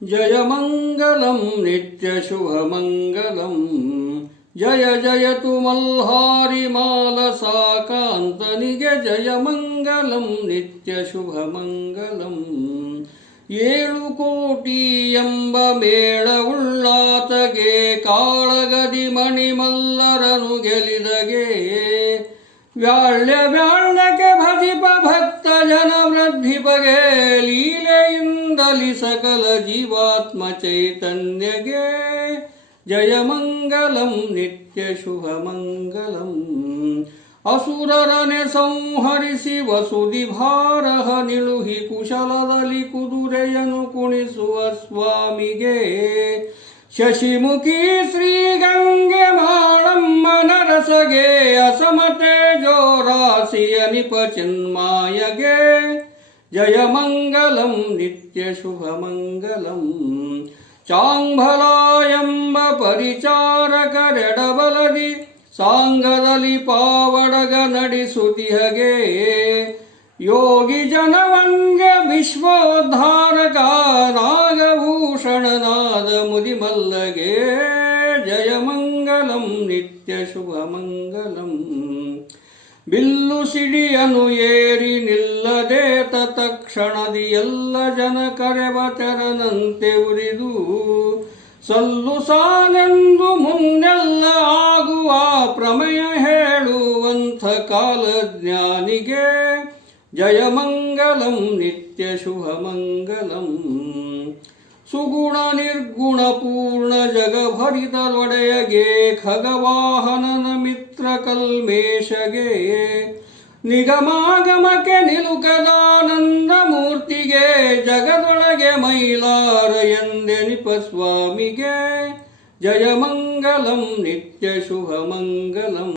जयमङ्गलं नित्यशुभमङ्गलं जय जयतु मल्हारिमालसाकान्तनिगे जयमङ्गलं नित्यशुभमङ्गलम् ಏಳು ಕೋಟಿ ಎಂಬ ಮೇಳವುಳ್ಳಾತಗೆ ಕಾಳಗದಿ ಮಣಿಮಲ್ಲರನು ಗೆಲಿದಗೆ ವ್ಯಾಳ್ಯಕ್ಕೆ ಭಜಿಪ ಭಕ್ತ ಜನ ವೃದ್ಧಿಪಗೆ ಲೀಲೆಯಿಂದಲಿ ಸಕಲ ಜೀವಾತ್ಮ ಚೈತನ್ಯಗೆ ಜಯಮಂಗಲಂ ನಿತ್ಯ ಶುಭಮಂಗಲಂ ಅಸುರರನೆ ಸಂಹರಿಸಿ ವಸುದಿ ಭಾರಹ ನಿಳುಹಿ ಕುಶಲದಲ್ಲಿ ಕುದುರೆಯನು ಕುಣಿಸುವ ಸ್ವಾಮಿಗೆ ಶಶಿಮುಖಿ ಶ್ರೀಗಂಗೆ ಮಾಳಮ್ಮನ ರಸಗೆ ಅಸಮತೆ ಜೋರಾಸಿಯ ನಿಪ ಚಿನ್ಮಾಯಗೆ ಜಯಮಂಗಲಂ ನಿತ್ಯ ಶುಭಮಂಗಲಂ ಚಾಂಬಲ ಎಂಬ ಪರಿಚಾರಕರೆಡಬಲದಿ ಸಾಂಗದಲ್ಲಿ ಪಾವಡಗ ನಡೆಸುತ್ತಿಹಗೆ ಯೋಗಿ ಜನವಂಗ ವಿಶ್ವೋದ್ಧಾರಕ ನಾಗಭೂಷಣನಾದ ಮುದಿಮಲ್ಲಗೆ ಜಯಮಂಗಲಂ ನಿತ್ಯ ಶುಭಮಂಗಲಂ ಬಿಲ್ಲು ಸಿಡಿಯನು ಏರಿ ನಿಲ್ಲದೆ ತತ್ಕ್ಷಣದಿ ಎಲ್ಲ ಜನ ಕರೆವ ತೆರನಂತೆ ಉರಿದು ಸಲ್ಲು ಸಾಲೆಂದು ಮುಂದೆಲ್ಲ ಆಗುವ ಪ್ರಮೇಯ ಹೇಳುವಂಥ ಕಾಲಜ್ಞಾನಿಗೆ ಜಯಮಂಗಲಂ ನಿತ್ಯ ಶುಭಮಂಗಲಂ ಸುಗುಣ ನಿರ್ಗುಣ ಪೂರ್ಣ ಜಗಭರಿತದೊಡೆಯಗೆ ಖಗವಾಹನನ ಮಿತ್ರ ಕಲ್ಮೇಶಗೆ ನಿಗಮಾಗಮಕ್ಕೆ ನಿಲುಕದಾನಂದ ಮೂರ್ತಿಗೆ ಜಗದೊಳಗೆ ಮೈಲಾರ ಎಂದೆನಿಪ ಸ್ವಾಮಿಗೆ ಜಯಮಂಗಲಂ ನಿತ್ಯ ಶುಭಮಂಗಲಂ